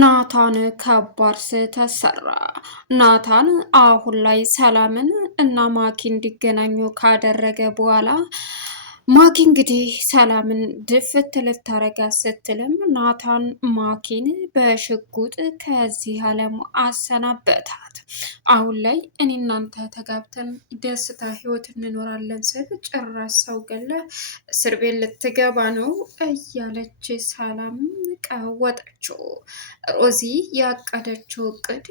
ናታን ከባድ ስህተት ሰራ። ናታን አሁን ላይ ሰላምን እና ማኪ እንዲገናኙ ካደረገ በኋላ ማኪ እንግዲህ ሰላምን ድፍት ልታረጋት ስትልም ናታን ማኪን በሽጉጥ ከዚህ ዓለም አሰናበታት። አሁን ላይ እኔ እናንተ ተጋብተን ደስታ ህይወት እንኖራለን ስል ጭራሽ ሰው ገለ እስር ቤት ልትገባ ነው እያለች ሰላም ቀወጠችው። ሮዚ ያቀደችው እቅድ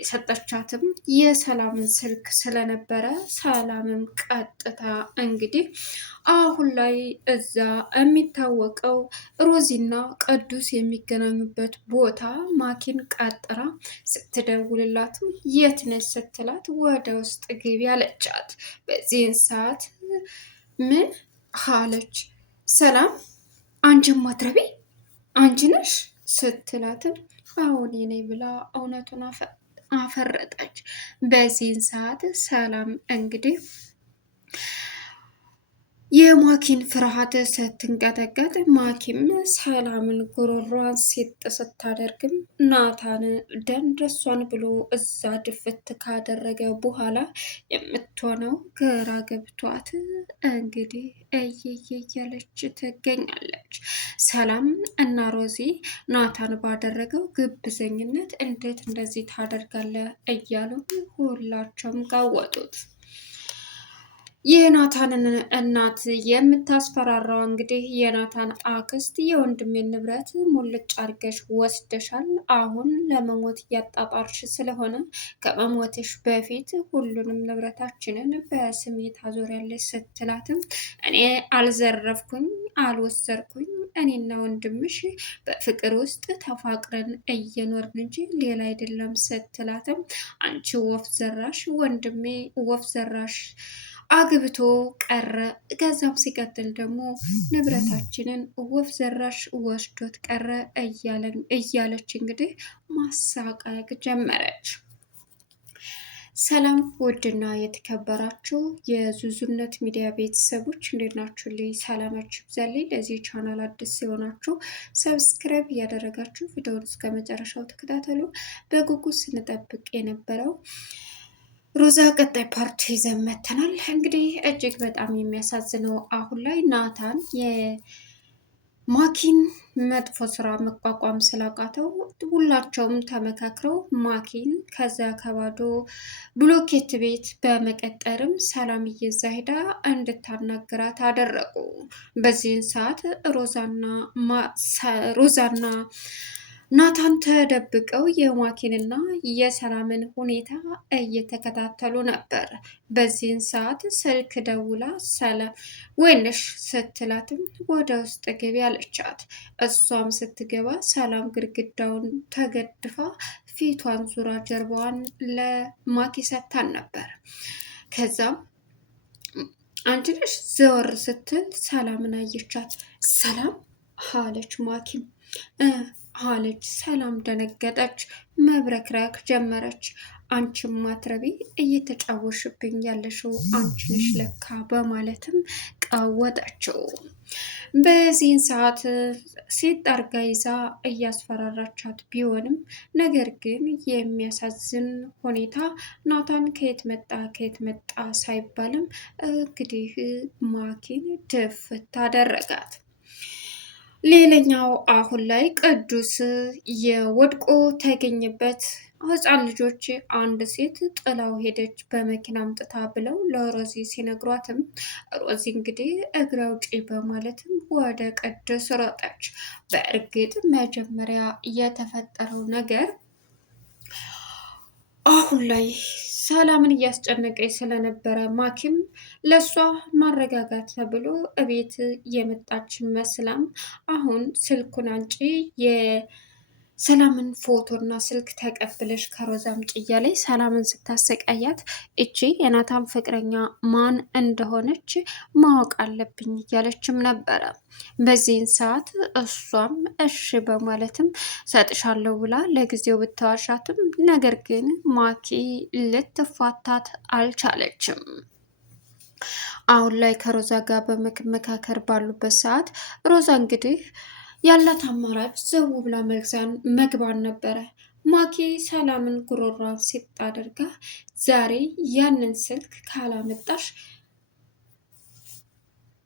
የሰጠቻትም የሰላምን ስልክ ስለነበረ ሰላምም ቀጥታ እንግዲህ አሁን ላይ እዛ የሚታወቀው ሮዚና ቅዱስ የሚገናኙበት ቦታ ማኪን ቀጥራ ስትደውልላትም የት ነች ስትላት ወደ ውስጥ ግቢ አለቻት። በዚህን ሰዓት ምን አለች? ሰላም አንቺን ማትረቢ አንቺ ነሽ ስትላትም አሁን የኔ ብላ እውነቱን አፈረጠች። በዚህን ሰዓት ሰላም እንግዲህ የማኪን ፍርሃት ስትንቀጠቀጥ ማኪም ሰላምን ጉሮሯን ሲጥ ስታደርግም ናታን ደንደሷን ብሎ እዛ ድፍት ካደረገ በኋላ የምትሆነው ግራ ገብቷት እንግዲህ እያለች ትገኛለች። ሰላም እና ሮዚ ናታን ባደረገው ግብዘኝነት እንዴት እንደዚህ ታደርጋለህ እያሉ ሁላቸውም ጋወጡት። የናታንን እናት የምታስፈራራው እንግዲህ የናታን አክስት የወንድሜን ንብረት ሙልጭ አድርገሽ ወስደሻል፣ አሁን ለመሞት እያጣጣርሽ ስለሆነ ከመሞትሽ በፊት ሁሉንም ንብረታችንን በስሜ ታዞሪያለሽ ስትላትም እኔ አልዘረፍኩኝ አልወሰርኩኝ እኔና ወንድምሽ በፍቅር ውስጥ ተፋቅረን እየኖርን እንጂ ሌላ አይደለም ስትላትም አንቺ ወፍ ዘራሽ ወንድሜ ወፍ ዘራሽ አግብቶ ቀረ። ከዛም ሲቀጥል ደግሞ ንብረታችንን ወፍ ዘራሽ ወስዶት ቀረ እያለች እንግዲህ ማሳቀቅ ጀመረች። ሰላም ውድና የተከበራችሁ የዙዙነት ሚዲያ ቤተሰቦች እንዴት ናችሁ? ልይ ሰላማችሁ ይብዛልኝ። ለዚህ ቻናል አዲስ ሲሆናችሁ ሰብስክራይብ እያደረጋችሁ ቪዲዮውን እስከ መጨረሻው ተከታተሉ። በጉጉት ስንጠብቅ የነበረው ሮዛ ቀጣይ ፓርት ይዘን መጥተናል። እንግዲህ እጅግ በጣም የሚያሳዝነው አሁን ላይ ናታን የማኪን መጥፎ ስራ መቋቋም ስላቃተው ሁላቸውም ተመካክረው ማኪን ከዛ ከባዶ ብሎኬት ቤት በመቀጠርም ሰላም እየዛ ሄዳ እንድታናግራት አደረጉ። በዚህን ሰዓት ሮዛና ናታን ተደብቀው የማኪንና የሰላምን ሁኔታ እየተከታተሉ ነበር። በዚህን ሰዓት ስልክ ደውላ ሰላም ወይንሽ ስትላትም ወደ ውስጥ ገቢ አለቻት። እሷም ስትገባ ሰላም ግድግዳውን ተገድፋ ፊቷን ዙራ ጀርባዋን ለማኪ ሰታን ነበር። ከዛም አንቺ ነሽ ዘወር ስትል ሰላምን አየቻት። ሰላም አለች ማኪም አለች። ሰላም ደነገጠች፣ መብረክረክ ጀመረች። አንቺም ማትረቢ እየተጫወሽብኝ ያለሽው አንቺ ነሽ ለካ በማለትም ቀወጠችው። በዚህን ሰዓት ሴት አርጋ ይዛ እያስፈራራቻት ቢሆንም ነገር ግን የሚያሳዝን ሁኔታ ናታን ከየት መጣ ሳይባልም እንግዲህ ማኪን ድፍት አደረጋት። ሌላኛው አሁን ላይ ቅዱስ የወድቆ ተገኘበት ህፃን ልጆች አንድ ሴት ጥላው ሄደች በመኪና አምጥታ ብለው ለሮዚ ሲነግሯትም ሮዚ እንግዲህ እግረ አውጪ በማለትም ወደ ቅዱስ ሮጠች። በእርግጥ መጀመሪያ የተፈጠረው ነገር አሁን ላይ ሰላምን እያስጨነቀኝ ስለነበረ ማኪም ለሷ ማረጋጋት ተብሎ እቤት የመጣች መስላም አሁን ስልኩን አንጪ የሰላምን ፎቶና ስልክ ተቀብለሽ ከሮዛ አምጪ እያለች ሰላምን ስታሰቃያት እቺ የናታን ፍቅረኛ ማን እንደሆነች ማወቅ አለብኝ እያለችም ነበረ። በዚህን ሰዓት እሷም እሺ በማለትም ሰጥሻለሁ ብላ ለጊዜው ብታዋሻትም ነገር ግን ማኪ ልትፋታት አልቻለችም። አሁን ላይ ከሮዛ ጋር በመመካከር ባሉበት ሰዓት ሮዛ እንግዲህ ያላት አማራጭ ዘው ብላ መግባን ነበረ። ማኪ ሰላምን ጉሮሯን ሲጥ አድርጋ ዛሬ ያንን ስልክ ካላመጣሽ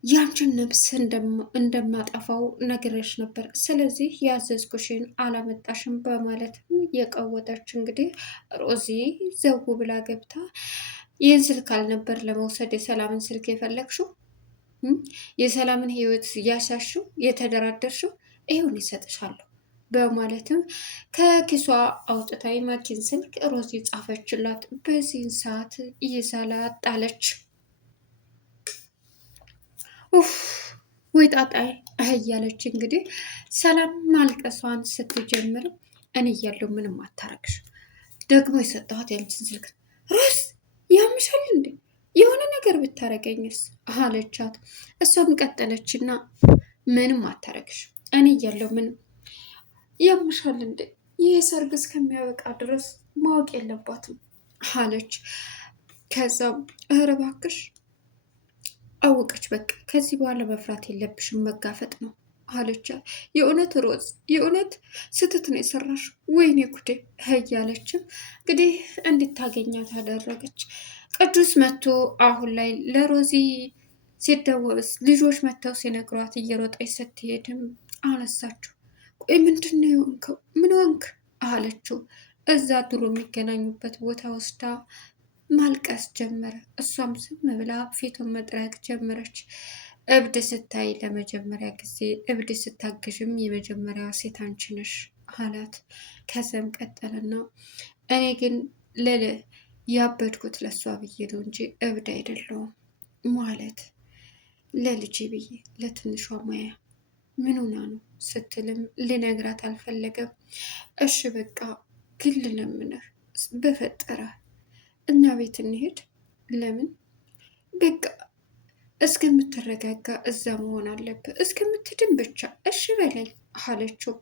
ያንቺን ነፍስ እንደማጠፋው ነግሬሽ ነበር። ስለዚህ ያዘዝኩሽን አላመጣሽም በማለት የቀወጠች እንግዲህ ሮዚ ዘው ብላ ገብታ ይህን ስልክ አልነበር ለመውሰድ የሰላምን ስልክ የፈለግሽው? የሰላምን ህይወት ያሻሽው የተደራደርሽው? ይሁን ይሰጥሻለሁ በማለትም ከኪሷ አውጥታ የማኪን ስልክ ሮዚ ጻፈችላት። በዚህን ሰዓት ይዛላ ጣለች። ኡፍ ወይ ጣጣይ እያለች እንግዲህ ሰላም ማልቀሷን ስትጀምር እኔ እያለሁ ምንም አታረግሽ፣ ደግሞ የሰጠኋት ያንቺን ስልክ ሮዝ ያምሻል እንዴ የሆነ ነገር ብታረገኝስ አለቻት። እሷም ቀጠለችና ምንም አታረግሽ፣ እኔ እያለሁ ምንም ያምሻል እንዴ ይህ ሰርግ እስከሚያበቃ ድረስ ማወቅ የለባትም አለች። ከዛም ኧረ እባክሽ አወቀች። በቃ ከዚህ በኋላ መፍራት የለብሽም መጋፈጥ ነው አለቻት። የእውነት ሮዝ የእውነት ስህተት ነው የሰራሽ፣ ወይኔ ጉዴ እያለችም እንግዲህ እንድታገኛት አደረገች። ቅዱስ መጥቶ አሁን ላይ ለሮዚ ሲደወስ ልጆች መጥተው ሲነግሯት እየሮጠች ስትሄድም አነሳችው። ቆይ ምንድን ነው የሆንከው? ምን ሆንክ አለችው። እዛ ድሮ የሚገናኙበት ቦታ ወስዳ ማልቀስ ጀመረ። እሷም ዝም ብላ ፊቱን መጥረግ ጀመረች። እብድ ስታይ ለመጀመሪያ ጊዜ እብድ ስታግዥም የመጀመሪያ ሴት አንቺ ነሽ አላት። ከዚያም ቀጠልና እኔ ግን ያበድኩት ለእሷ ብዬ ነው እንጂ እብድ አይደለሁም ማለት ለልጄ ብዬ ለትንሿ ማያ ምን ሆና ነው ስትልም ልነግራት አልፈለገም። እሺ በቃ ግን ልለምንህ በፈጠረ እኛ ቤት እንሄድ። ለምን በቃ እስከምትረጋጋ እዛ መሆን አለብህ፣ እስከምትድን ብቻ እሺ በለኝ አለችው።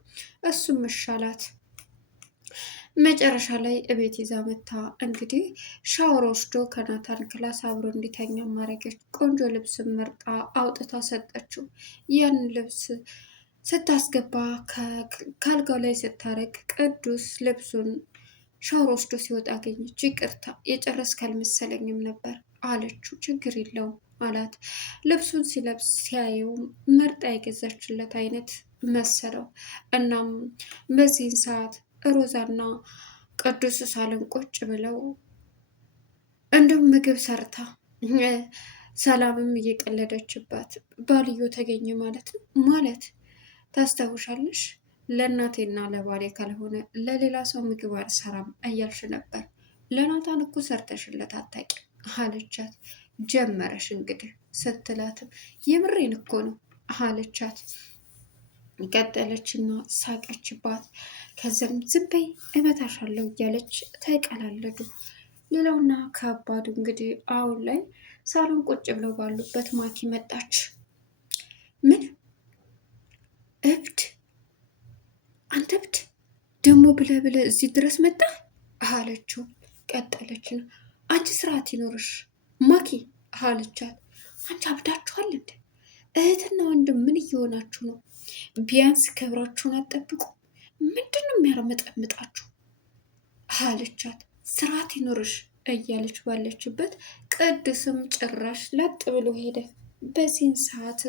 እሱም እሻላት። መጨረሻ ላይ እቤት ይዛ መታ እንግዲህ ሻወር ወስዶ ከናታን ክላስ አብሮ እንዲተኛ ማረገች። ቆንጆ ልብስ መርጣ አውጥታ ሰጠችው። ያን ልብስ ስታስገባ ካልጋው ላይ ስታረግ ቅዱስ ልብሱን ሻወር ወስዶ ሲወጣ አገኘች። ይቅርታ የጨረስክ አልመሰለኝም ነበር አለችው። ችግር የለውም አላት። ልብሱን ሲለብስ ሲያየው መርጣ የገዛችለት አይነት መሰለው። እናም በዚህን ሰዓት ሮዛና ቅዱስ ሳሎን ቁጭ ብለው እንዲሁም ምግብ ሰርታ ሰላምም እየቀለደችባት ባልዮ ተገኘ ማለት ነው ማለት ታስታውሻለሽ ለእናቴና ለባሌ ካልሆነ ለሌላ ሰው ምግብ አልሰራም እያልሽ ነበር። ለናታን እኮ ሰርተሽለት አታውቂም አለቻት። ጀመረሽ እንግዲህ ስትላትም የምሬን እኮ ነው አለቻት። ቀጠለችና ሳቀችባት። ከዚያም ዝም በይ እመታሻለሁ እያለች ተቀላለዱ። ሌላውና ከባዱ እንግዲህ አሁን ላይ ሳሎን ቁጭ ብለው ባሉበት ማኪ መጣች። ምን እብድ አንተ እብድ ደግሞ ብለህ እዚህ ድረስ መጣ አለችው። ቀጠለች ነው አንቺ ስርዓት ይኖርሽ ማኪ አለቻት። አንቺ አብዳችኋል እንዴ? እህትና ወንድም ምን እየሆናችሁ ነው? ቢያንስ ክብራችሁን አጠብቁ። ምንድን ነው የሚያረመጠምጣችሁ አለቻት። ስርዓት ይኖርሽ እያለች ባለችበት ቅዱስም ጭራሽ ለጥ ብሎ ሄደ። በዚህን ሰዓት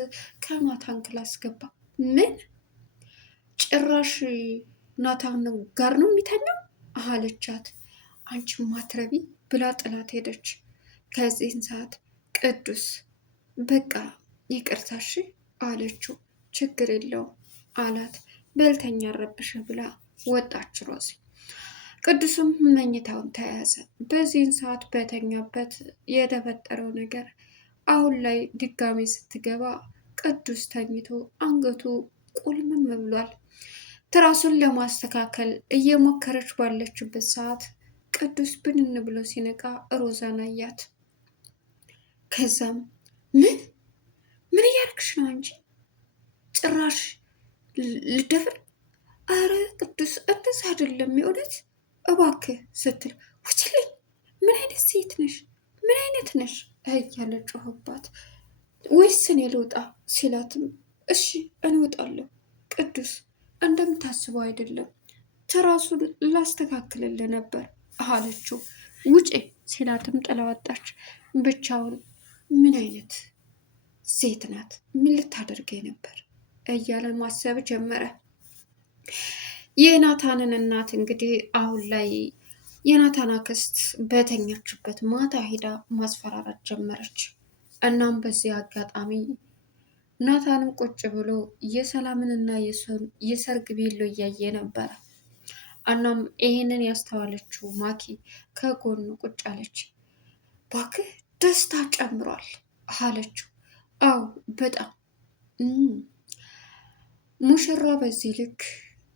ከናታን ክላስ ገባ። ምን ጭራሽ ናታን ጋር ነው የሚተኛው አለቻት። አንቺ ማትረቢ ብላ ጥላት ሄደች። ከዚህን ሰዓት ቅዱስ በቃ ይቅርታሽ አለችው። ችግር የለውም አላት። በልተኛ ረብሽ ብላ ወጣች ሮዚ። ቅዱስም መኝታውን ተያያዘ። በዚህን ሰዓት በተኛበት የተፈጠረው ነገር አሁን ላይ ድጋሜ ስትገባ ቅዱስ ተኝቶ አንገቱ ቁልምም ብሏል። ትራሱን ለማስተካከል እየሞከረች ባለችበት ሰዓት ቅዱስ ብንን ብሎ ሲነቃ ሮዛን አያት። ከዛም ምን እያደረግሽ ነው አንቺ? ጭራሽ ልደፍር? አረ ቅዱስ እንደዛ አይደለም የእውነት እባክህ ስትል ውጭልኝ፣ ምን አይነት ሴት ነሽ? ምን አይነት ነሽ እያለ ጮኸባት። ወይስ እኔ ልውጣ ሲላትም እሺ እኔ እወጣለሁ ቅዱስ እንደምታስበው አይደለም፣ ትራሱን ላስተካክልልህ ነበር አለችው። ውጪ ሲላትም ጥላ ወጣች። ብቻውን ምን አይነት ሴት ናት? ምን ልታደርገኝ ነበር እያለ ማሰብ ጀመረ። የናታንን እናት እንግዲህ አሁን ላይ የናታን አክስት በተኛችበት ማታ ሄዳ ማስፈራራት ጀመረች። እናም በዚህ አጋጣሚ ናታንም ቁጭ ብሎ የሰላምንና የሰርግ ቤሎ እያየ ነበረ። እናም ይህንን ያስተዋለችው ማኪ ከጎኑ ቁጭ አለች። ባክህ ደስታ ጨምሯል አለችው። አው በጣም ሙሽራ በዚህ ልክ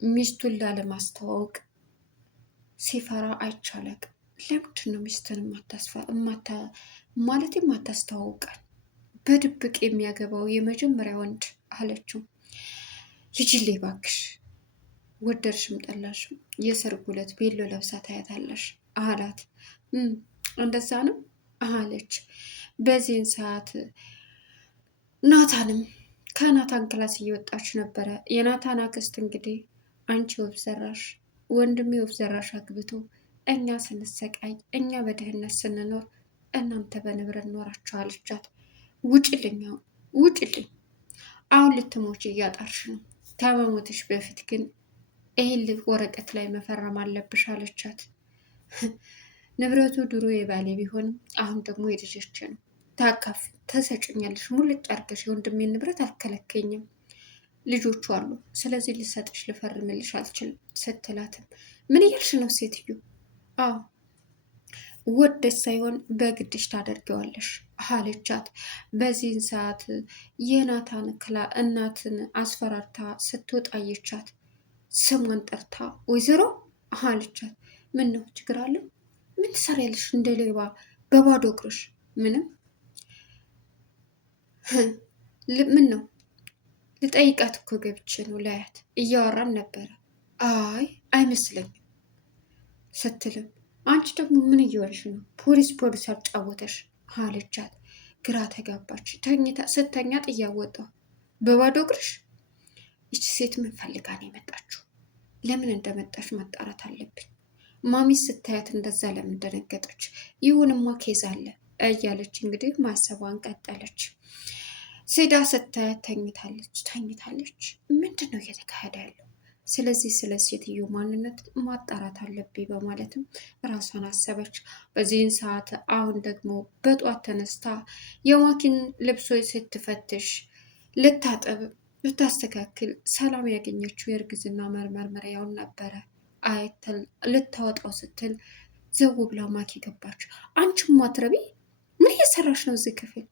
ሚስቱን ላለማስተዋወቅ ሲፈራ አይቻለቅ። ለምንድን ነው ሚስትን ማለት የማታስተዋውቃል? በድብቅ የሚያገባው የመጀመሪያ ወንድ አለችው። ሂጂሌ ባክሽ፣ ወደድሽም ጠላሽም የሰርጉ ዕለት ቤሎ ለብሳ ታያታለሽ አላት። እንደዛ ነው አለች። በዚህን ሰዓት ናታንም ከናታን ክላስ እየወጣች ነበረ። የናታን አክስት እንግዲህ አንቺ ወፍ ዘራሽ ወንድሜ ወፍ ዘራሽ አግብቶ እኛ ስንሰቃይ እኛ በድህነት ስንኖር እናንተ በንብረት ኖራችሁ አለቻት። ውጭልኝ፣ ውጭልኝ፣ አሁን ልትሞች እያጣርሽ ነው። ከመሞትሽ በፊት ግን ይህን ወረቀት ላይ መፈረም አለብሽ አለቻት። ንብረቱ ድሮ የባሌ ቢሆንም አሁን ደግሞ የልጆች ነው። ታካፍ ተሰጭኛለሽ፣ ሙልጭ አድርገሽ የወንድሜን ንብረት አልከለከኝም። ልጆቹ አሉ፣ ስለዚህ ልሰጥሽ ልፈርምልሽ አልችልም ስትላትም ምን እያልሽ ነው ሴትዮ? አዎ ወደሽ ሳይሆን በግድሽ ታደርገዋለሽ አለቻት። በዚህን ሰዓት የናታን እናትን አስፈራርታ ስትወጣ አየቻት። ስሟን ጠርታ ወይዘሮ አለቻት። ምን ነው ችግር አለው? ምን ትሰሪያለሽ እንደ ሌባ በባዶ እግርሽ? ምንም። ምን ነው? ልጠይቃት እኮ ገብቼ ነው ላያት እያወራን ነበረ። አይ አይመስለኝም ስትልም አንቺ ደግሞ ምን እየሆንሽ ነው? ፖሊስ አጫወተሽ አለቻት። ግራ ተጋባች። ስተኛ ጥያወጣው በባዶ እግርሽ? ይቺ ሴት ምን ፈልጋ ነው የመጣችው? ለምን እንደመጣች ማጣራት አለብኝ። ማሚስ ስታያት እንደዛ ለምን ደነገጠች? ይሁንማ ኬዝ አለ እያለች እንግዲህ ማሰቧን ቀጠለች። ሴዳ ስታያት ተኝታለች። ምንድን ነው እየተካሄደ ያለው? ስለዚህ ስለ ሴትዮ ማንነት ማጣራት አለብኝ በማለትም ራሷን አሰበች። በዚህን ሰዓት አሁን ደግሞ በጧት ተነስታ የማኪን ልብሶች ስትፈትሽ ልታጠብ ልታስተካክል ሰላም ያገኘችው የእርግዝና መርመሪያውን ነበረ። ልታወጣው ስትል ዘው ብላ ማኪ ገባች። አንቺም ማትረቢ ምን እየሰራሽ ነው እዚህ ክፍል?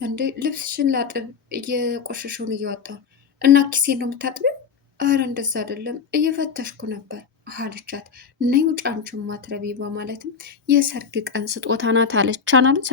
እንዴ ልብስሽን ላጥብ እየቆሸሸውን እያወጣው እና ኪሴን ነው የምታጥቢው? አረ እንደዛ አይደለም እየፈተሽኩ ነበር አለቻት። ነይ ውጭ አንቺም ማትረቢ በማለትም የሰርግ ቀን ስጦታ ናት አለች። ቻናሉን